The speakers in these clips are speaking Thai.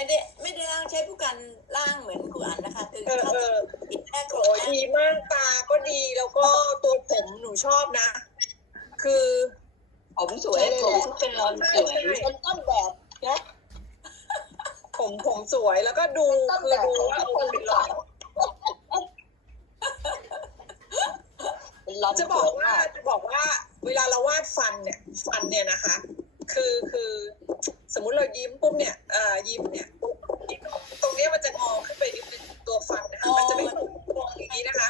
ไม่ได้ไม่ได้ร่างใช้ผู้กันร่างเหมือนครูอันนะคะคือเออเข้าเออติดแรกโอ้ยดีมากตาก็ดีแล้วก็ตัวผมหนูชอบนะ คือผมสวยเลยผมก็เป็นรอนสวยเป็นต้นแบบนะผมผมสวยแล้วก็ดูต้นคือแบบดูของว่าทุกโอคนเคหรือเปล่าเป็นรอนจะบอกว่าจะบอกว่า เวลาเราวาดฟันเนี่ย ฟันเนี่ยนะคะ คือคือ สมมุติเรายิ้มปุ๊บเนี่ยเอ่อยิ้มเนี่ยปุ๊บตรงเนี้ยมันจะงอขึ้นไปนิดนึงตัวฟันนะคะ มันจะไม่ตรงตรงอย่างนี้นะคะ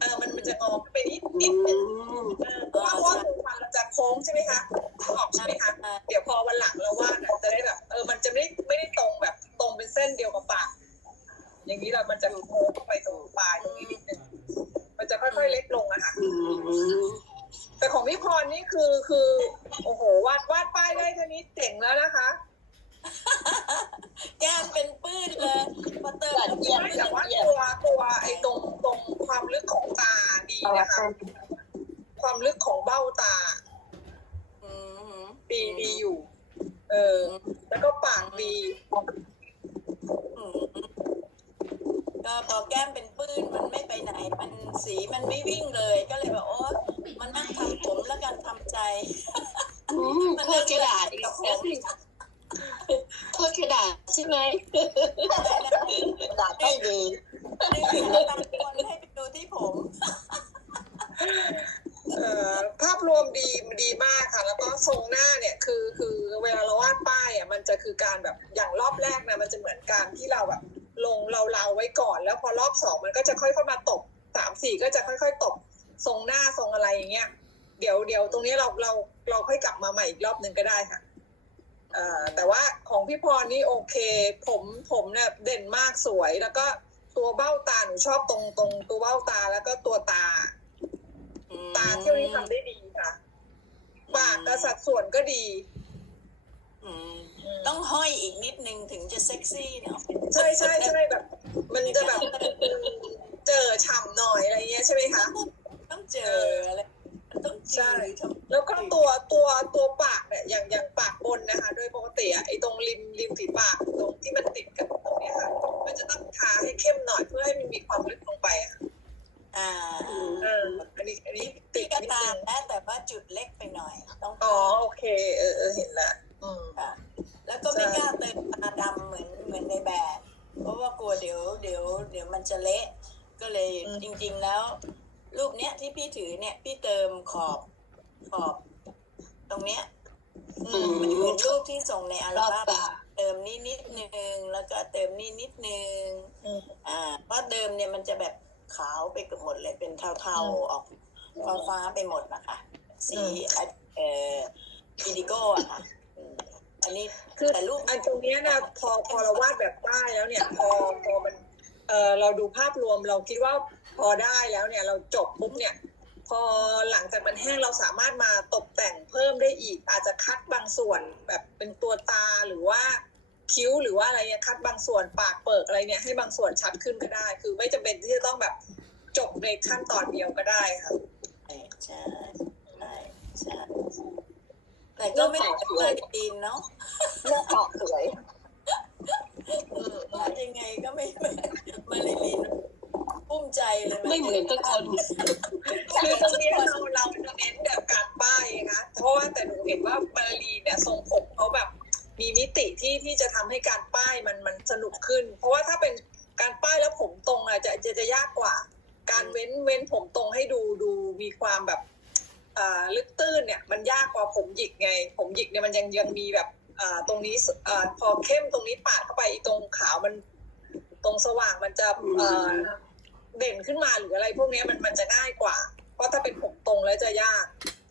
เออมันมันจะงอขึ้นไปนิดนิดนึงเออเพราะว่าเพราะว่าหูฟันเราจะโค้งใช่ไหมคะออกใช่ไหมคะเดี๋ยวพอวันหลังเราวาดอะจะได้แบบเออมันจะไม่ได้ไม่ได้ตรงแบบตรงเป็นเส้นเดียวกับปากอย่างนี้เรามันจะโค้งเข้าไปตรงปลายตรงนี้นิดนึงมันจะค่อยๆเล็กลงอะค่ะอืม แต่ของพี่พรนี่คือคือโอ้โหวาดวาดป้ายได้แค่นี้เจ๋งแล้วนะคะแก้มเป็นปื้นเลยพอเติมเยี่ยมไม่เยี่ยแต่มว่าเยี่ยมตัวตัวไอ้ตรงตรงความลึกของตาดีนะคะ ความลึกของเบ้าตาอืมดีดีอยู่ เออ แล้วก็ปากดีอืมก็พอแก้มเป็นปื้นมันไม่ไปไหน มันสีมันไม่วิ่งเลย ก็เลยแบบโอ้ มันนั่งทำผมแล้วกันทำใจอืมโทษกระดาษอีกแล้วสิโทษกระดาษใช่ไหมกระดาษไม่ดีนี่คือตามคนให้ไปดูที่ผมเอ่อภาพรวมดีดีมากค่ะ แล้วก็ทรงหน้าเนี่ยคือคือเวลาเราวาดป้ายอะมันจะคือการแบบอย่างรอบแรกนะมันจะเหมือนการที่เราแบบลงเราเราๆไว้ก่อน แล้วพอรอบสองมันก็จะค่อยๆมาตบสามสี่ก็จะค่อย ๆตบ ทรงหน้าทรงอะไรอย่างเงี้ย เดี๋ยวเดี๋ยวตรงนี้เราเราเราค่อยกลับมาใหม่อีกรอบหนึ่งก็ได้ค่ะเอ่อแต่ว่าของพี่พรนี่โอเค ผมผมเนี่ยเด่นมากสวย แล้วก็ตัวเบ้าตาหนูชอบตรงตรงตัวเบ้าตาแล้วก็ตัวตา ตาเที่ยวนี้ทำได้ดีค่ะปากกระสัดส่วนก็ดีอืมต้องห้อยอีกนิดนึงถึงจะเซ็กซี่เนาะใช่ใช่ใช่แบบ มันจะแบบ ฝีปากตรงที่มันติดกับตรงเนี้ยค่ะ มันจะต้องทาให้เข้มหน่อยเพื่อให้มันมีความลึกลงไปอะค่ะอ่าเอออันนี้อันนี้ติที่ดกระนิดตานึมงนะแต่ว่าจุดเล็กไปหน่อย ต้องอ๋อโอเค เออเออเห็นละอืม ค่ะแล้วก็ไม่กล้าเติมตาดำเหมือนเหมือนในแบบ เพราะว่ากลัวเดี๋ยวเดี๋ยวเดี๋ยวมันจะเละ ก็เลยอืมจริง ๆแล้ว รูปเนี้ยที่พี่ถือเนี่ยพี่เติมขอบขอบ ตรงเนี้ยอืมมันเหมือนรูปที่ส่งในอัลรอบบั้มตา เติมนี่นิดนึงแล้วก็เติมนี่นิดนึงอืมอ่าเพราะเดิมเนี่ยมันจะแบบขาวไปเกับหมดเลยเป็นเทาอืมๆออกฟ้าฟ้าๆไปหมดนะคะสีอืมเอ่ออินดิโก้อะค่ะอืมอันนี้คือแต่รูปอันตรงเนี้ยนะพอพอเราวาดแบบป้ายแล้วเนี่ย พอพอมันเออเราดูภาพรวมเราคิดว่าพอได้แล้วเนี่ย เราจบปุ๊บเนี่ย พอหลังจากมันแห้งเราสามารถมาตกแต่งเพิ่มได้อีก อาจจะคัดบางส่วนแบบเป็นตัวตาหรือว่าคิ้วหรือว่าอะไรเนี่ยคัดบางส่วนปากเปิกอะไรเนี่ยให้บางส่วนชัดขึ้นก็ได้ คือไม่จำเป็นที่จะต้องแบบจบในขั้นตอนเดียวก็ได้ค่ะใช่ใช่ใช่แต่ก็ไม่ได้มาดีนเนาะเรื่องออกสวยว่ายังไงก็ไม่เหมือนมาริลีนภูมิใจเลยไม่เหมือนทุกคน เห็นว่ามารีเนี่ยทรงผมเขาแบบมีมิติที่ที่จะทำให้การป้ายมันมันสนุกขึ้น เพราะว่าถ้าเป็นการป้ายแล้วผมตรงอะจะจะจะยากกว่า การเว้นเว้นผมตรงให้ดูดูมีความแบบอ่าลึกตื้นเนี่ยมันยากกว่าผมหยิกไง ผมหยิกเนี่ยมันยังยังมีแบบอ่าตรงนี้อ่าพอเข้มตรงนี้ปาดเข้าไปตรงขาวมันตรงสว่างมันจะเด่นขึ้นมาหรืออะไรพวกนี้มันมันจะง่ายกว่า เพราะถ้าเป็นผมตรงแล้วจะยาก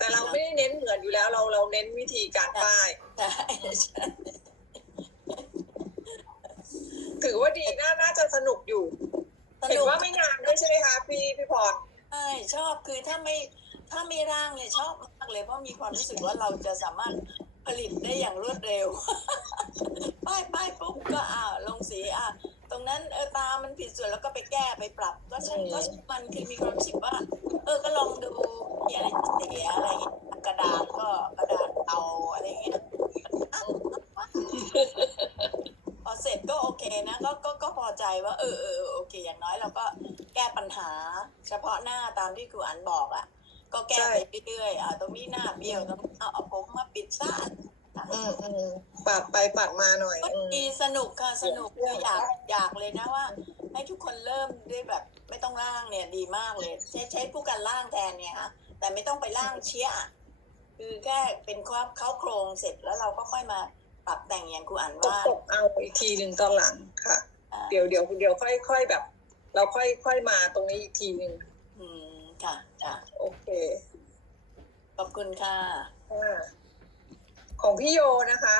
แต่เราไม่ได้เน้นเหมือนอยู่แล้ว เราเราเน้นวิธีการป้าย ใช่ใช่ถือว่าดีน่าน่าจะสนุกอยู่สเห็นนุกว่าไม่นานด้วยใช่ไหมคะพี่พี่พรใช่ชอบคือถ้าไม่ถ้าไม่ร่างเนี่ยชอบมากเลยเพราะมีความรู้สึกว่าเราจะสามารถผลิตได้อย่างรวดเร็ว ป้ายป้ายปุ๊บก็อ่าลงสีอะต รงนั้นเออตามันผิดส่วนแล้วก็ไปแก้ไปปรับ ก็ช่างก็ช่างมันคือมีความรู้สึกว่า เออก็ลองดูมีอะไรเสียอะไรอย่างเงี้ยกระดาษก็กระดาษเอาอะไรอย่างเงี้ยพอเสร็จนะก็ก็ก็พอใจว่าเออเออเออโอเค อย่างน้อยเราก็แก้ปัญหา เฉพาะหน้าตามที่ครูอันบอกอะ ก็แก้ไปเรื่อยๆอ่าตรงนี้หน้าเบี้ยวตรงนี้เอาเอาผมมาปิดซะ อืมอืมปัดไปปัดมาหน่อยก็อืม ดีสนุกค่ะสนุกคืออยากอยากเลยนะว่า ให้ทุกคนเริ่มด้วยแบบไม่ต้องร่างเนี่ยดีมากเลย ใช้ใช้ผู้การร่างแทนเนี่ยฮะแต่ไม่ต้องไปร่างเชี่ยอะคือแค่เป็นความเข้าโครงเสร็จแล้วเราก็ค่อยมาปรับแต่งอย่างครูอันตกว่าตกเอาอีกทีหนึ่งตอนหลังค่ะ อ่าเดี๋ยวเดี๋ยวเดี๋ยวค่อยค่อยแบบ เราค่อยค่อยมาตรงนี้อีกทีหนึ่งอืมค่ะค่ะโอเคขอบคุณค่ะ อ่า ของพี่โยนะคะ